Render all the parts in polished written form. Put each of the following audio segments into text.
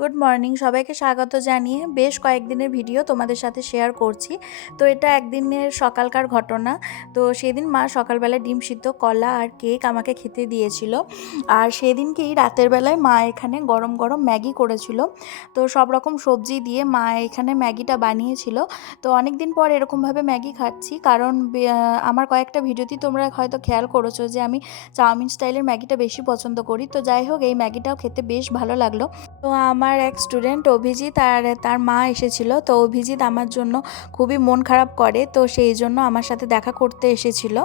Good morning, সবাইকে স্বাগত জানিয়ে বেশ কয়েকদিনের ভিডিও তোমাদের সাথে শেয়ার করছি। তো এটা একদিনের সকালকার ঘটনা। তো সেদিন মা সকালবেলায় ডিম সিদ্ধ, কলা আর কেক আমাকে খেতে দিয়েছিল। আর সেদিনকেই রাতের বেলায় মা এখানে গরম গরম ম্যাগি করেছিল। তো সব রকম সবজি দিয়ে মা এখানে ম্যাগিটা বানিয়েছিল। তো অনেক দিন পর এরকমভাবে ম্যাগি খাচ্ছি, কারণ আমার কয়েকটা ভিডিওতেই তোমরা হয়তো খেয়াল করেছো যে আমি চাউমিন স্টাইলের ম্যাগিটা বেশি পছন্দ করি। তো যাই হোক, এই ম্যাগিটাও খেতে বেশ ভালো লাগলো। তো আমার এক স্টুডেন্ট অভিজিৎ আর তার মা এসেছিল। তো অভিজিৎ আমার জন্য খুবই মন খারাপ করে, তো সেই জন্য আমার সাথে দেখা করতে এসেছিল।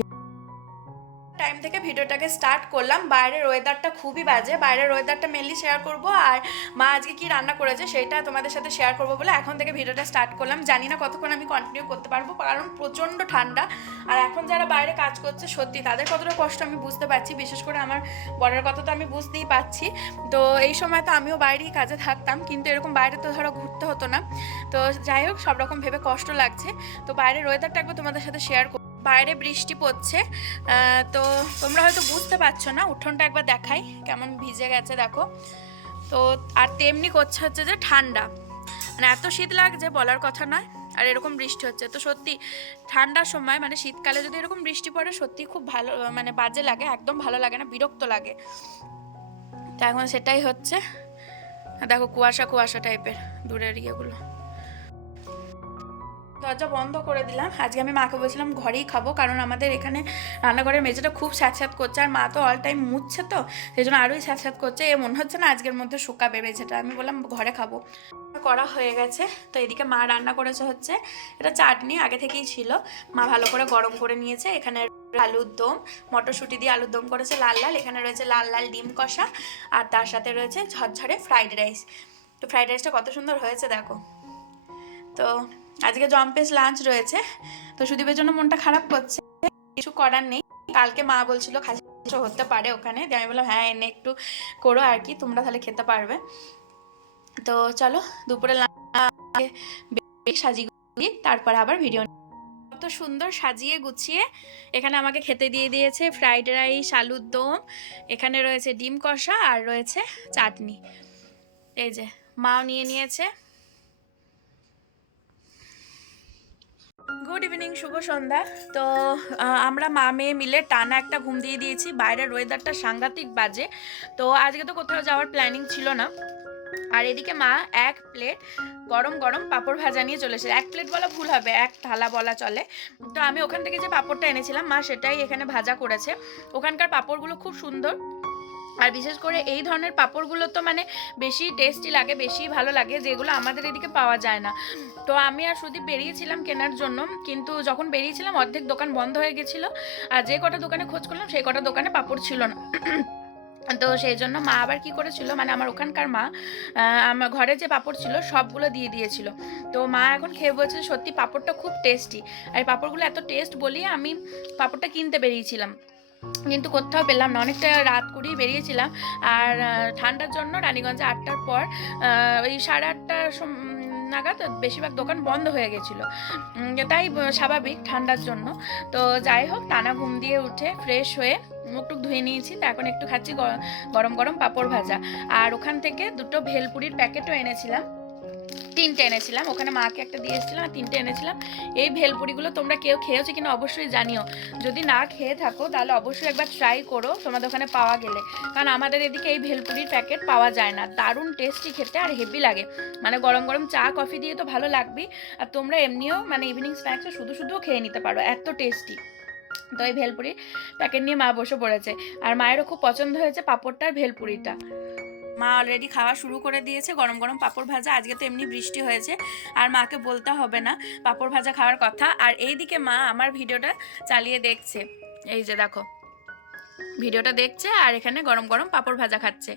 টাইম থেকে ভিডিওটাকে স্টার্ট করলাম। বাইরের ওয়েদারটা খুবই বাজে, বাইরের ওয়েদারটা মেনলি শেয়ার করব, আর মা আজকে কি রান্না করেছে সেটা তোমাদের সাথে শেয়ার করব বলে এখন থেকে ভিডিওটা স্টার্ট করলাম। জানি না কতক্ষণ আমি কন্টিনিউ করতে পারবো, কারণ প্রচণ্ড ঠান্ডা। আর এখন যারা বাইরে কাজ করছে সত্যি তাদের কতটা কষ্ট আমি বুঝতে পারছি, বিশেষ করে আমার বরের কথা তো আমি বুঝতেই পারছি। তো এই সময় তো আমিও বাইরেই কাজে থাকতাম, কিন্তু এরকম বাইরে তো ধরো ঘুরতে হতো না। তো যাই হোক, সব রকম ভেবে কষ্ট লাগছে। তো বাইরের ওয়েদারটা একবার তোমাদের সাথে শেয়ার করব। বাইরে বৃষ্টি পড়ছে, তো তোমরা হয়তো বুঝতে পারছো না, উঠোনটা একবার দেখাই কেমন ভিজে গেছে দেখো। তো আর তেমনি করছে হচ্ছে যে ঠান্ডা, মানে এত শীত লাগছে বলার কথা নয়। আর এরকম বৃষ্টি হচ্ছে, তো সত্যি ঠান্ডার সময় মানে শীতকালে যদি এরকম বৃষ্টি পড়ে সত্যি খুব ভালো, মানে বাজে লাগে, একদম ভালো লাগে না, বিরক্ত লাগে। তো এখন সেটাই হচ্ছে। দেখো কুয়াশা কুয়াশা টাইপের দূরের ইয়েগুলো। দরজা বন্ধ করে দিলাম। আজকে আমি মাকে বলছিলাম ঘরেই খাবো, কারণ আমাদের এখানে রান্নাঘরের মেঝেটা খুব স্যাঁতস্যাঁত করছে, আর মা তো অল টাইম মুছছে, তো সেই জন্য আরোই স্যাঁতস্যাঁত করছে। এ মনে হচ্ছে না আজকের মধ্যে শুকাবে মেঝেটা। আমি বললাম ঘরে খাবো। করা হয়ে গেছে। তো এদিকে মা রান্না করেছে হচ্ছে এটা চাটনি, আগে থেকেই ছিল, মা ভালো করে গরম করে নিয়েছে। এখানে আলুর দম, মটরশুঁটি দিয়ে আলুর দম করেছে লাল লাল। এখানে রয়েছে লাল লাল ডিম কষা, আর তার সাথে রয়েছে ঝরঝরে ফ্রাইড রাইস। তো ফ্রাইড রাইসটা কত সুন্দর হয়েছে দেখো। তো আজকে জম্পেস লাঞ্চ রয়েছে। তো সুদীপের জন্য মনটা খারাপ করছে, কিছু করার নেই। কালকে মা বলছিল খাসি মাংস হতে পারে ওখানে, আমি বললাম হ্যাঁ এনে একটু করো আর কি, তোমরা তাহলে খেতে পারবে। তো চলো দুপুরে সাজিয়ে তারপর আবার ভিডিও। কত সুন্দর সাজিয়ে গুছিয়ে এখানে আমাকে খেতে দিয়ে দিয়েছে ফ্রাইড রাইস, আলুর দম, এখানে রয়েছে ডিম কষা, আর রয়েছে চাটনি। এই যে মাও নিয়ে নিয়েছে। গুড ইভিনিং, শুভ সন্ধ্যা। তো আমরা মা মেয়ে মিলে টানা একটা ঘুম দিয়ে দিয়েছি। বাইরের ওয়েদারটা সাংঘাতিক বাজে। তো আজকে তো কোথাও যাওয়ার প্ল্যানিং ছিল না। আর এদিকে মা এক প্লেট গরম গরম পাঁপড় ভাজা নিয়ে চলে এসেছে। এক প্লেট বলা ভুল হবে, এক থালা বলা চলে। তো আমি ওখান থেকে যে পাঁপড়টা এনেছিলাম মা সেটাই এখানে ভাজা করেছে। ওখানকার পাঁপড়গুলো খুব সুন্দর, আর বিশেষ করে এই ধরনের পাঁপড়গুলো তো মানে বেশি টেস্টি লাগে, বেশি ভালো লাগে, যেগুলো আমাদের এদিকে পাওয়া যায় না। তো আমি আর সুদীপ বেরিয়েছিলাম কেনার জন্য, কিন্তু যখন বেরিয়েছিলাম অর্ধেক দোকান বন্ধ হয়ে গেছিলো। আর যে কটা দোকানে খোঁজ করলাম সেই কটা দোকানে পাঁপড় ছিল না। তো সেই জন্য মা আবার কি করেছিল, মানে আমার ওখানকার মা আমার ঘরে যে পাঁপড় ছিল সবগুলো দিয়ে দিয়েছিল। তো মা এখন খেয়ে বলছে সত্যি পাঁপড়টা খুব টেস্টি। আর এই পাঁপড়গুলো এত টেস্ট বলি আমি পাঁপড়টা কিনতে বেরিয়েছিলাম, কিন্তু কোথাও পেলাম না। অনেকটা রাত করেই বেরিয়েছিলাম, আর ঠান্ডার জন্য রানীগঞ্জে 8টার পর ওই 8:30টার নাগাদ বেশিরভাগ দোকান বন্ধ হয়ে গেছিলো, তাই স্বাভাবিক ঠান্ডার জন্য। তো যাই হোক, টানা ঘুম দিয়ে উঠে ফ্রেশ হয়ে মুখ টুক ধুয়ে নিয়েছি। তো এখন একটু খাচ্ছি গরম গরম পাঁপড় ভাজা। আর ওখান থেকে দুটো ভেলপুরির প্যাকেটও এনেছিলাম, 3টে এনেছিলাম। ওখানে মাকে একটা দিয়ে এসেছিলাম, আর 3টে এনেছিলাম। এই ভেলপুরিগুলো তোমরা কেউ খেয়েছো কিনা অবশ্যই জানিও। যদি না খেয়ে থাকো তাহলে অবশ্যই একবার ট্রাই করো তোমাদের ওখানে পাওয়া গেলে, কারণ আমাদের এদিকে এই ভেলপুরির প্যাকেট পাওয়া যায় না। দারুণ টেস্টি খেতে, আর হেভি লাগে, মানে গরম গরম চা কফি দিয়ে তো ভালো লাগবেই, আর তোমরা এমনিও মানে ইভিনিং স্ন্যাক্সে শুধু শুধুও খেয়ে নিতে পারো, এত টেস্টি। তো এই ভেলপুরির প্যাকেট নিয়ে মা বসে পড়েছে, আর মায়েরও খুব পছন্দ হয়েছে পাঁপড়টার ভেলপুরিটা। মা অলরেডি খাওয়া শুরু করে দিয়েছে গরম গরম পাঁপড় ভাজা। আজকে তো এমনি বৃষ্টি হয়েছে, আর মাকে বলতে হবে না পাঁপড় ভাজা খাওয়ার কথা। আর এইদিকে মা আমার ভিডিওটা চালিয়ে দেখছে, এই যে দেখো ভিডিওটা দেখছে, আর এখানে গরম গরম পাঁপড় ভাজা খাচ্ছে।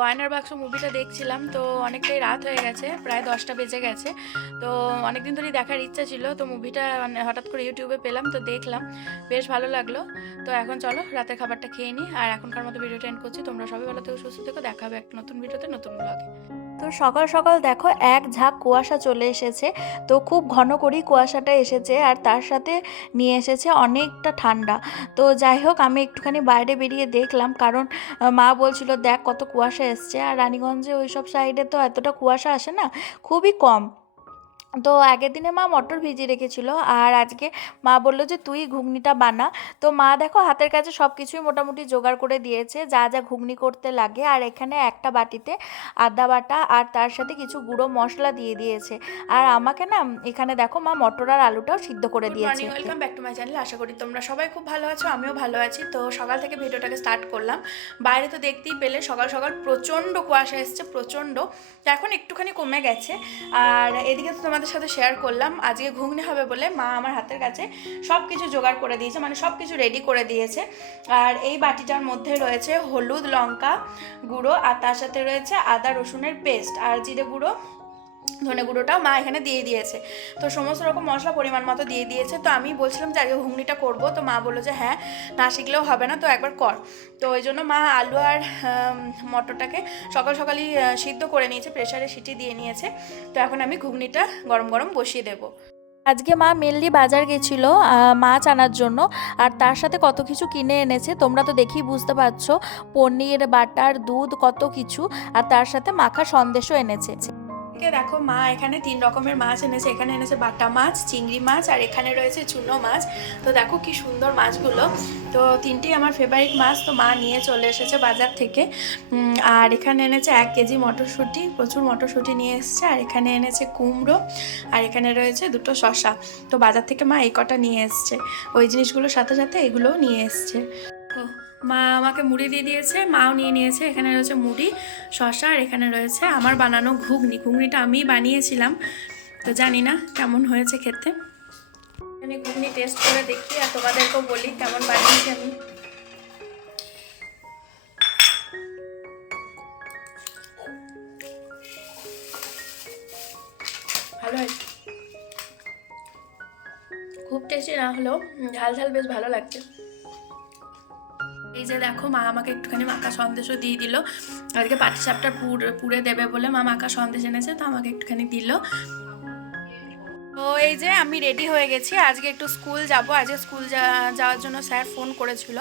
গয়নার বাক্স মুভিটা দেখছিলাম, তো অনেকটাই রাত হয়ে গেছে, প্রায় 10টা বেজে গেছে। তো অনেকদিন ধরেই দেখার ইচ্ছা ছিল, তো মুভিটা মানে হঠাৎ করে ইউটিউবে পেলাম, তো দেখলাম, বেশ ভালো লাগলো। তো এখন চলো রাতের খাবারটা খেয়ে নিই, আর এখনকার মতো ভিডিওটা এন্ড করছি। তোমরা সবাই ভালো থেকো, সুস্থ থেকো, দেখা হবে একটা নতুন ভিডিওতে, নতুন ব্লগে। তো তো সকাল সকাল দেখো এক ঝাঁক কুয়াশা চলে এসেছে। তো খুব ঘন করেই কুয়াশাটা এসেছে আর তার সাথে নিয়ে এসেছে অনেকটা ঠান্ডা। তো যাই হোক আমি একটুখানি বাইরে বেরিয়ে দেখলাম, কারণ মা বলছিল দেখ কত কুয়াশা এসছে। আর রানীগঞ্জে ওই সব সাইডে তো এতটা কুয়াশা আসে না, খুবই কম। তো আগের দিনে মা মটর ভিজিয়ে রেখেছিল, আর আজকে মা বললো যে তুই ঘুগনিটা বানা। তো মা দেখো হাতের কাছে সব কিছুই মোটামুটি জোগাড় করে দিয়েছে, যা যা ঘুগনি করতে লাগে। আর এখানে একটা বাটিতে আদা বাটা আর তার সাথে কিছু গুঁড়ো মশলা দিয়ে দিয়েছে। আর আমাকে না এখানে দেখো মা মটর আর আলুটাও সিদ্ধ করে দিয়েছে। Good morning, welcome back to my channel. আশা করি তোমরা সবাই খুব ভালো আছো, আমিও ভালো আছি। তো সকাল থেকে ভিডিওটাকে স্টার্ট করলাম। বাইরে তো দেখতেই পেলে সকাল সকাল প্রচণ্ড কুয়াশা এসছে, প্রচণ্ড। তো এখন একটুখানি কমে গেছে। আর এদিকে তো তোমাদের সাথে শেয়ার করলাম আজকে ঘুগনি হবে বলে মা আমার হাতের কাছে সব কিছু জোগাড় করে দিয়েছে, মানে সব কিছু রেডি করে দিয়েছে। আর এই বাটিটার মধ্যে রয়েছে হলুদ লঙ্কা গুঁড়ো, আর তার সাথে রয়েছে আদা রসুনের পেস্ট আর জিরে গুঁড়ো, ধনে গুঁড়োটাও মা এখানে দিয়ে দিয়েছে। তো সমস্ত রকম মশলা পরিমাণ মতো দিয়ে দিয়েছে। তো আমি বলছিলাম যে আগে ঘুগনিটা করবো, তো মা বললো যে হ্যাঁ না শিখলেও হবে না, তো একবার কর। তো ওই জন্য মা আলু আর মটরটাকে সকাল সকালই সিদ্ধ করে নিয়েছে, প্রেসারে সিটি দিয়ে নিয়েছে। তো এখন আমি ঘুগনিটা গরম গরম বসিয়ে দেবো। আজকে মা মেনলি বাজার গেছিল মাছ আনার জন্য, আর তার সাথে কত কিছু কিনে এনেছে তোমরা তো দেখেই বুঝতে পারছো। পনির, বাটার, দুধ, কত কিছু। আর তার সাথে মাখা সন্দেশও এনেছে। দেখো মা এখানে 3 রকমের মাছ এনেছে। এখানে এনেছে বাটা মাছ, চিংড়ি মাছ, আর এখানে রয়েছে চুনো মাছ। তো দেখো কি সুন্দর মাছগুলো। তো 3টেই আমার ফেভারিট মাছ। তো মা নিয়ে চলে এসেছে বাজার থেকে। আর এখানে এনেছে 1 কেজি মটরশুঁটি, প্রচুর মটরশুঁটি নিয়ে এসেছে। আর এখানে এনেছে কুমড়ো, আর এখানে রয়েছে 2টো শসা। তো বাজার থেকে মা এই কটা নিয়ে এসছে, ওই জিনিসগুলোর সাথে সাথে এগুলোও নিয়ে এসছে। তো মা আমাকে মুড়ি দিয়ে দিয়েছে, মাও নিয়ে নিয়েছে। এখানে রয়েছে মুড়ি, শসা, আর এখানে রয়েছে আমার বানানো ঘুগনি। ঘুগনিটা আমিই বানিয়েছিলাম, তো জানি না কেমন হয়েছে খেতে। আমি ঘুগনি টেস্ট করে দেখি আর তোমাদেরকেও বলি কেমন বানিয়েছি আমি। ভালো হয়েছে, খুব টেস্টি না হলেও ঝাল ঝাল বেশ ভালো লাগছে। এই যে দেখো মা আমাকে একটুখানি মাখা সন্দেশও দিয়ে দিল। আজকে পাটিসাপটা পুড়ে দেবে বলে মা মাখা সন্দেশ এনেছে, তো আমাকে একটুখানি দিল। তো এই যে আমি রেডি হয়ে গেছি, আজকে একটু স্কুল যাব। আজকে স্কুল যাওয়ার জন্য স্যার ফোন করেছিল,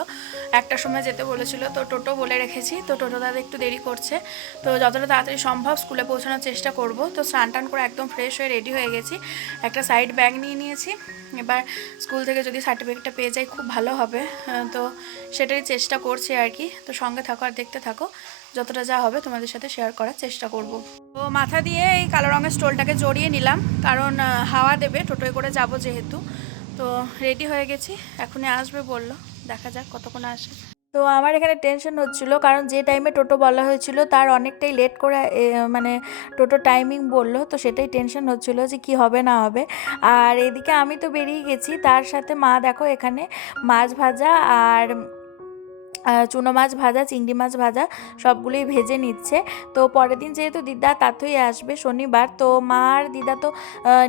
1টার সময় যেতে বলেছিল। তো টোটো বলে রেখেছি, তো টোটো দাদা একটু দেরি করছে। তো যতটা তাড়াতাড়ি সম্ভব স্কুলে পৌঁছানোর চেষ্টা করব। তো স্নান টান করে একদম ফ্রেশ হয়ে রেডি হয়ে গেছি, একটা সাইড ব্যাগ নিয়ে নিয়েছি। এবার স্কুল থেকে যদি সার্টিফিকেটটা পেয়ে যাই খুব ভালো হবে, তো সেটাই চেষ্টা করছি আর কি। তো সঙ্গে থাকো আর দেখতে থাকো, যতটা যা হবে তোমাদের সাথে শেয়ার করার চেষ্টা করব। তো মাথা দিয়ে এই কালো রঙের স্টোলটাকে জড়িয়ে নিলাম, কারণ হাওয়া দেবে, টোটোয় করে যাব যেহেতু। তো রেডি হয়ে গেছি, এখনই আসবে বললো, দেখা যাক কতক্ষণ আসে। তো আমার এখানে টেনশন হচ্ছিল, কারণ যে টাইমে টোটো বলা হয়েছিল তার অনেকটাই লেট করে মানে টোটো টাইমিং বললো। তো সেটাই টেনশন হচ্ছিল যে কি হবে না হবে। আর এদিকে আমি তো বেরিয়ে গেছি, তার সাথে মা দেখো এখানে মাছ ভাজা আর চুনো মাছ ভাজা, চিংড়ি মাছ ভাজা সবগুলোই ভেজে নিচ্ছে। তো পরের দিন যেহেতু দিদা তাতই আসবে শনিবার, তো মা আর দিদা তো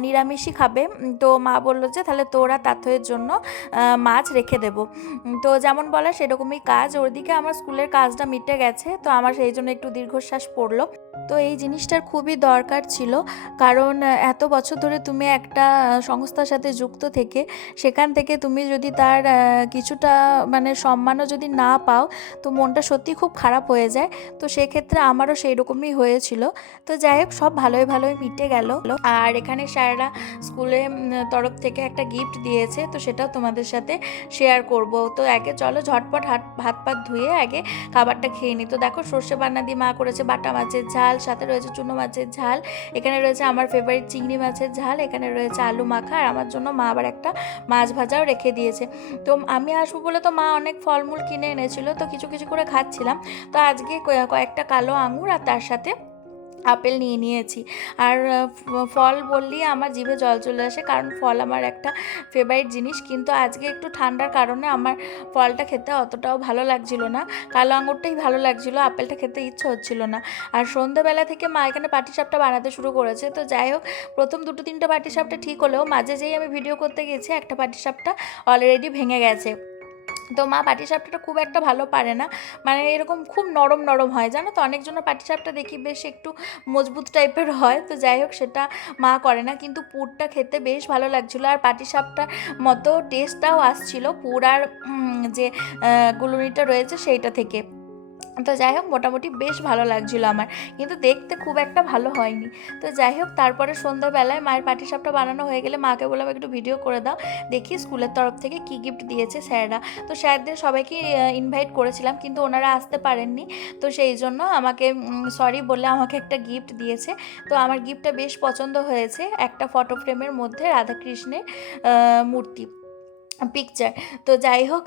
নিরামিষই খাবে। তো মা বললো যে তাহলে তোরা তাতইয়ের জন্য মাছ রেখে দেবো। তো যেমন বলা সেরকমই কাজ। ওদিকে আমার স্কুলের কাজটা মিটে গেছে, তো আমার সেই জন্য একটু দীর্ঘশ্বাস পড়লো। তো এই জিনিসটার খুবই দরকার ছিল, কারণ এত বছর ধরে তুমি একটা সংস্থার সাথে যুক্ত থেকে সেখান থেকে তুমি যদি তার কিছুটা মানে সম্মানও যদি না পাও, তো মনটা সত্যি খুব খারাপ হয়ে যায়। তো সেক্ষেত্রে আমারও সেই রকমই হয়েছিল। তো যাই হোক সব ভালোই ভালোই মিটে গেল। আর এখানে স্যাররা স্কুলে তরফ থেকে একটা গিফট দিয়েছে, তো সেটাও তোমাদের সাথে শেয়ার করব। তো আগে চলো ঝটপট হাত পাত ধুয়ে আগে খাবারটা খেয়ে নিই। তো দেখো সর্ষে বান্না দিয়ে মা করেছে বাটা মাছের ঝাল, সাথে রয়েছে চুনো মাছের ঝাল, এখানে রয়েছে আমার ফেভারিট চিংড়ি মাছের ঝাল, এখানে রয়েছে আলু মাখা, আর আমার জন্য মা আবার একটা মাছ ভাজাও রেখে দিয়েছে। তো আমি আসবো বলে তো মা অনেক ফলমূল কিনে এনেছিল, তো কিছু কিছু করে খাচ্ছিলাম। তো আজকে কয়েকটা কালো আঙুর আর তার সাথে আপেল নিয়ে নিয়েছি। আর ফল বললেই আমার জিভে জল চলে আসে, কারণ ফল আমার একটা ফেভারিট জিনিস। কিন্তু আজকে একটু ঠান্ডার কারণে আমার ফলটা খেতে অতটাও ভালো লাগছিল না, কালো আঙুরটাই ভালো লাগছিল, আপেলটা খেতে ইচ্ছে হচ্ছিল না। আর সন্ধ্যেবেলা থেকে মা এখানে পাটিসাপটা বানাতে শুরু করেছে। তো যাই হোক প্রথম 2-3টা পাটিসাপটা ঠিক হলেও মাঝে যেই আমি ভিডিও করতে গেছি একটা পাটিসাপটা অলরেডি ভেঙে গেছে। তো মা পাটিসাপটাটা খুব একটা ভালো পারে না, মানে এরকম খুব নরম নরম হয়, জানো তো অনেকজনের পাটিসাপটা দেখি বেশ একটু মজবুত টাইপের হয়। তো যাই হোক, সেটা মা করে না, কিন্তু পুরটা খেতে বেশ ভালো লাগছিলো, আর পাটিসাপটার মতো টেস্টটাও আসছিলো পুর আর যে গুলুনিটা রয়েছে সেইটা থেকে। তো যাই হোক, মোটামুটি বেশ ভালো লাগছিলো আমার, কিন্তু দেখতে খুব একটা ভালো হয়নি। তো যাই হোক, তারপরে সন্ধ্যাবেলায় মায়ের পাটিসাপটা বানানো হয়ে গেলে মাকে বললাম একটু ভিডিও করে দাও, দেখি স্কুলের তরফ থেকে কী গিফট দিয়েছে স্যাররা। তো স্যারদের সবাইকে ইনভাইট করেছিলাম, কিন্তু ওনারা আসতে পারেননি। তো সেই জন্য আমাকে সরি বলে আমাকে একটা গিফট দিয়েছে। তো আমার গিফটটা বেশ পছন্দ হয়েছে, একটা ফটো ফ্রেমের মধ্যে রাধাকৃষ্ণের মূর্তি পিকচার। তো যাই হোক,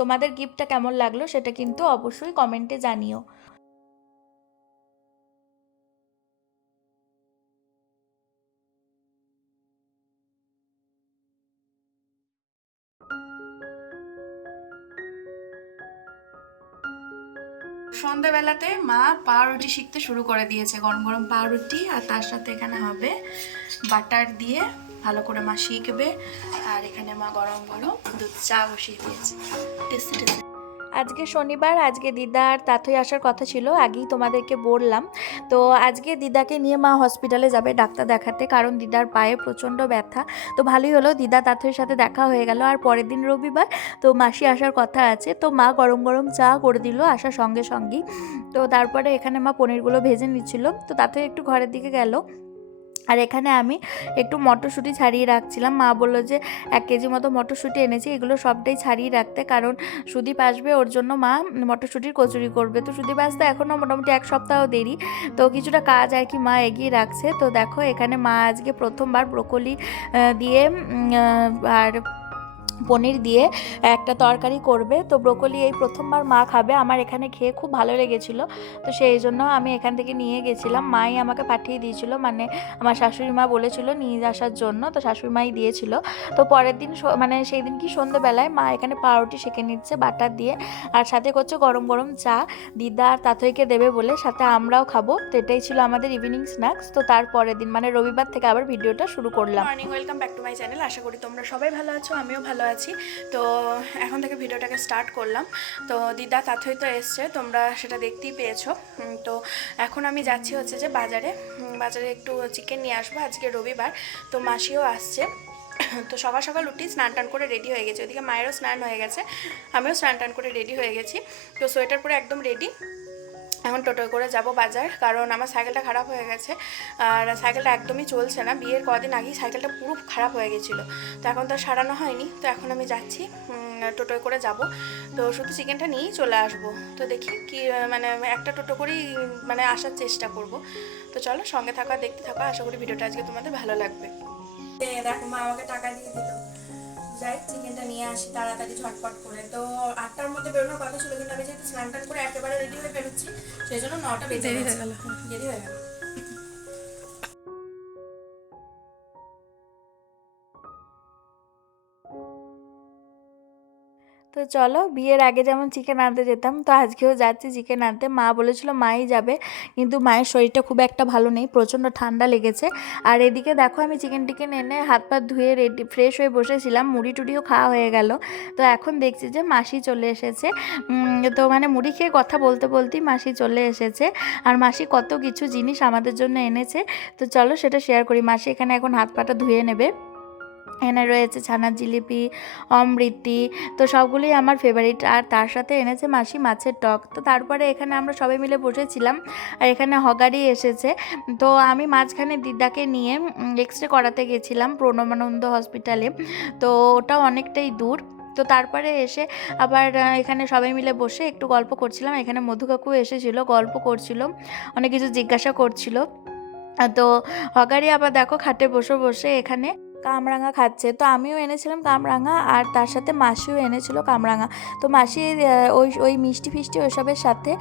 তোমাদের গিফটটা কেমন লাগলো সেটা কিন্তু অবশ্যই কমেন্টে জানিও। সন্ধ্যাবেলাতে মা পাউরুটি শিখতে শুরু করে দিয়েছে, গরম গরম পাউরুটি, আর তার সাথে এখানে হবে বাটার দিয়ে ভালো করে মা শিখবে। আর এখানে মা গরম গরম দুধ চা বসিয়ে দিয়েছে, টেস্টি টেস্টি। আজকে শনিবার, আজকে দিদা আর তাথই আসার কথা ছিল, আগেই তোমাদেরকে বললাম। তো আজকে দিদাকে নিয়ে মা হসপিটালে যাবে ডাক্তার দেখাতে, কারণ দিদার পায়ে প্রচণ্ড ব্যথা। তো ভালোই হলো, দিদা তাথইয়ের সাথে দেখা হয়ে গেল। আর পরের দিন রবিবার, তো মাসি আসার কথা আছে, তো মা গরম গরম চা করে দিল আসার সঙ্গে সঙ্গেই। তো তারপরে এখানে মা পনিরগুলো ভেজে নিচ্ছিল, তো তাথই একটু ঘরের দিকে গেল। আর এখানে আমি একটু মটরশুঁটি ছাড়িয়ে রাখছিলাম, মা বললো যে 1 কেজি মতো মটরশুঁটি এনেছি, এগুলো সবটাই ছাড়িয়ে রাখতে, কারণ সুদীপ আসবে, ওর জন্য মা মটরশুঁটির কচুরি করবে। তো সুদীপ আসতে এখনও মোটামুটি 1 সপ্তাহ দেরি, তো কিছুটা কাজ আর কি মা এগিয়ে রাখছে। তো দেখো, এখানে মা আজকে প্রথমবার ব্রোকলি দিয়ে আর পনির দিয়ে একটা তরকারি করবে। তো ব্রোকলি এই প্রথমবার মা খাবে, আমার এখানে খেয়ে খুব ভালো লেগেছিলো, তো সেই জন্য আমি এখান থেকে নিয়ে গেছিলাম, মাই আমাকে পাঠিয়ে দিয়েছিল, মানে আমার শাশুড়ি মা বলেছিল নিয়ে আসার জন্য, তো শাশুড়ি মাই দিয়েছিল। তো পরের দিন মানে সেই দিন কি সন্ধ্যেবেলায় মা এখানে পাউরুটি সেঁকে নিচ্ছে বাটার দিয়ে, আর সাথে করছে গরম গরম চা, দিদা আর তাথইকে দেবে বলে, সাথে আমরাও খাবো। তো এটাই ছিল আমাদের ইভিনিং স্ন্যাক্স। তো তারপরের দিন মানে রবিবার থেকে আবার ভিডিওটা শুরু করলাম। Morning, welcome back to my channel. আশা করি তোমরা সবাই ভালো আছো, আমিও ভালো আছি। তো এখন থেকে ভিডিওটাকে স্টার্ট করলাম। তো দিদা তাথই তো এসছে, তোমরা সেটা দেখতেই পেয়েছো। তো এখন আমি যাচ্ছি হচ্ছে যে বাজারে একটু চিকেন নিয়ে আসবো, আজকে রবিবার, তো মাসিও আসছে। তো সকাল সকাল উঠি, স্নান টান করে রেডি হয়ে গেছি, ওদিকে মায়েরও স্নান হয়ে গেছে, আমিও স্নান টান করে রেডি হয়ে গেছি। তো সোয়েটার পরে একদম রেডি, এখন টোটো করে যাব বাজার, কারণ আমার সাইকেলটা খারাপ হয়ে গেছে, আর সাইকেলটা একদমই চলছে না। বিয়ের কদিন আগেই সাইকেলটা পুরো খারাপ হয়ে গেছিলো, তো এখন তো সারানো হয়নি। তো এখন আমি যাচ্ছি, টোটোয় করে যাব। তো শুধু চিকেনটা নিয়েই চলে আসবো। তো দেখি কি, মানে একটা টোটো করেই মানে আসার চেষ্টা করব। তো চলো সঙ্গে থাকা, দেখতে থাকা, আশা করি ভিডিওটা আজকে তোমাদের ভালো লাগবে। দেখো, মা আমাকে টাকা দিয়ে দিল, যাই চিকেনটা নিয়ে আসি তাড়াতাড়ি ঝটপট করে। তো 8টার মধ্যে বেরোনোর কথা ছিল, কিন্তু আমি যেহেতু স্নান টান করে একেবারে রেডি হয়ে বেরোচ্ছি, সেই জন্য 9টা বেজে গেছে, দেরি হয়ে গেল। তো চলো, বিয়ের আগে যেমন চিকেন আনতে যেতাম, তো আজকেও যাচ্ছি চিকেন আনতে। মা বলেছিল মাই যাবে, কিন্তু মায়ের শরীরটা খুব একটা ভালো নেই, প্রচণ্ড ঠান্ডা লেগেছে। আর এদিকে দেখো, আমি চিকেন টিকেন এনে হাত পা ধুয়ে রেডি ফ্রেশ হয়ে বসেছিলাম, মুড়ি টুড়িও খাওয়া হয়ে গেল। তো এখন দেখছি যে মাসি চলে এসেছে। তো মানে মুড়ি খেয়ে কথা বলতে বলতেই মাসি চলে এসেছে, আর মাসি কত কিছু জিনিস আমাদের জন্য এনেছে। তো চলো সেটা শেয়ার করি। মাসি এখানে এখন হাত পাটা ধুয়ে নেবে। এখানে রয়েছে ছানার জিলিপি, অমৃতি, তো সবগুলোই আমার ফেভারিট। আর তার সাথে এনেছে মাসি মাছের টক। তো তারপরে এখানে আমরা সবাই মিলে বসেছিলাম, আর এখানে হগারি এসেছে। তো আমি মাঝখানে দিদাকে নিয়ে এক্স রে করাতে গেছিলাম প্রণবানন্দ হসপিটালে, তো ওটাও অনেকটাই দূর। তো তারপরে এসে আবার এখানে সবাই মিলে বসে একটু গল্প করছিলাম। এখানে মধু কাকু এসেছিলো, গল্প করছিল, অনেক কিছু জিজ্ঞাসা করছিল। তো হগারি আবার দেখো খাটে বসে বসে এখানে কামরাঙা খাচ্ছে। তো আমিও এনেছিলাম কামরাঙা, আর তার সাথে মাসিও এনেছিল কামরাঙা। তো মাসি ওই ওই মিষ্টি ফিষ্টি ওইসবের সাথে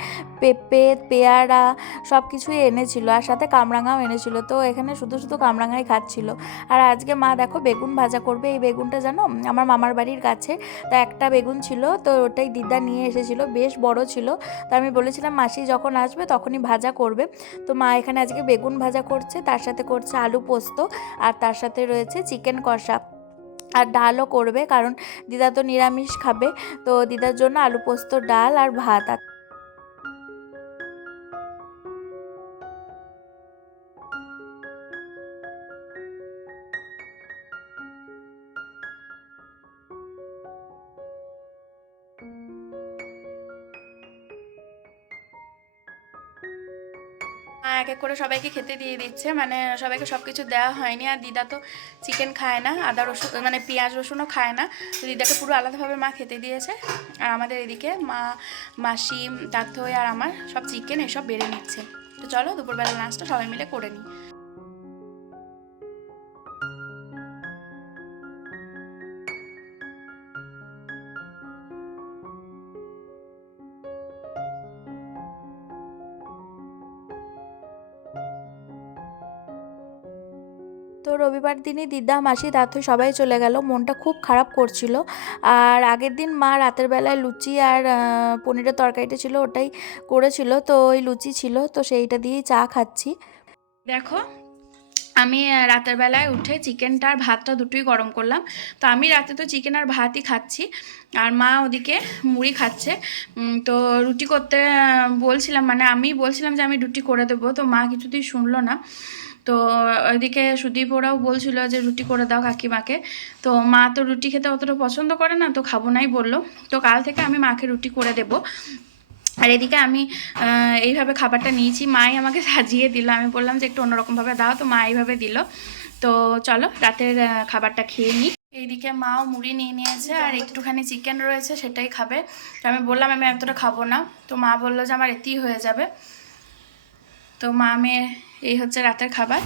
পেঁপে, পেয়ারা সব কিছুই এনেছিল, আর সাথে কামরাঙাও এনেছিল। তো এখানে শুধু শুধু কামরাঙাই খাচ্ছিল। আর আজকে মা দেখো বেগুন ভাজা করবে। এই বেগুনটা জানো আমার মামার বাড়ির কাছে, তো একটা বেগুন ছিল, তো ওটাই দিদা নিয়ে এসেছিলো, বেশ বড় ছিল। তো আমি বলেছিলাম মাসি যখন আসবে তখনই ভাজা করবে। তো মা এখানে আজকে বেগুন ভাজা করছে, তার সাথে করছে আলু পোস্ত, আর তার সাথে রয়েছে চিকেন কষা। আর ডালও করবে, কারণ দিদা তো নিরামিষ খাবে। তো দিদার জন্য আলু পোস্ত, ডাল আর ভাত। আর মা এক এক করে সবাইকে খেতে দিয়ে দিচ্ছে, মানে সবাইকে সব কিছু দেওয়া হয়নি। আর দিদা তো চিকেন খায় না, আদা রসুন মানে পেঁয়াজ রসুনও খায় না, তো দিদাকে পুরো আলাদাভাবে মা খেতে দিয়েছে। আর আমাদের এদিকে মা, মাসি, দাদুই আর আমার সব চিকেন এসব বেড়ে নিচ্ছে। তো চলো দুপুরবেলা লাঞ্চটা সবাই মিলে করে নিই। তো রবিবার দিনই দিদা, মাসি, দাদু সবাই চলে গেল। মনটা খুব খারাপ করছিল। আর আগের দিন মা রাতের বেলায় লুচি আর পনিরের তরকারিটা ছিল, ওটাই করেছিল। তো ওই লুচি ছিল, তো সেইটা দিয়েই চা খাচ্ছি। দেখো আমি রাতের বেলায় উঠে চিকেনটা আর ভাতটা দুটোই গরম করলাম। তো আমি রাতে তো চিকেন আর ভাতই খাচ্ছি, আর মা ওদিকে মুড়ি খাচ্ছে। তো রুটি করতে বলছিলাম, মানে আমি বলছিলাম যে আমি রুটি করে দেবো, তো মা কিছুতেই শুনলো না। তো ওইদিকে সুদীপ ওরাও বলছিল যে রুটি করে দাও কাকিমাকে। তো মা তো রুটি খেতে অতটা পছন্দ করে না, তো খাবো নাই বললো। তো কাল থেকে আমি মাকে রুটি করে দেবো। আর এদিকে আমি এইভাবে খাবারটা নিয়েছি, মাই আমাকে সাজিয়ে দিল। আমি বললাম যে একটু অন্যরকমভাবে দাও, তো মা এইভাবে দিল। তো চলো রাতের খাবারটা খেয়ে নিই। এইদিকে মাও মুড়ি নিয়ে নিয়েছে, আর একটুখানি চিকেন রয়েছে, সেটাই খাবে। তো আমি বললাম আমি এতটা খাবো না, তো মা বললো যে আমার এতেই হয়ে যাবে। তো মা মেয়ে এই হচ্ছে রাতের খাবার।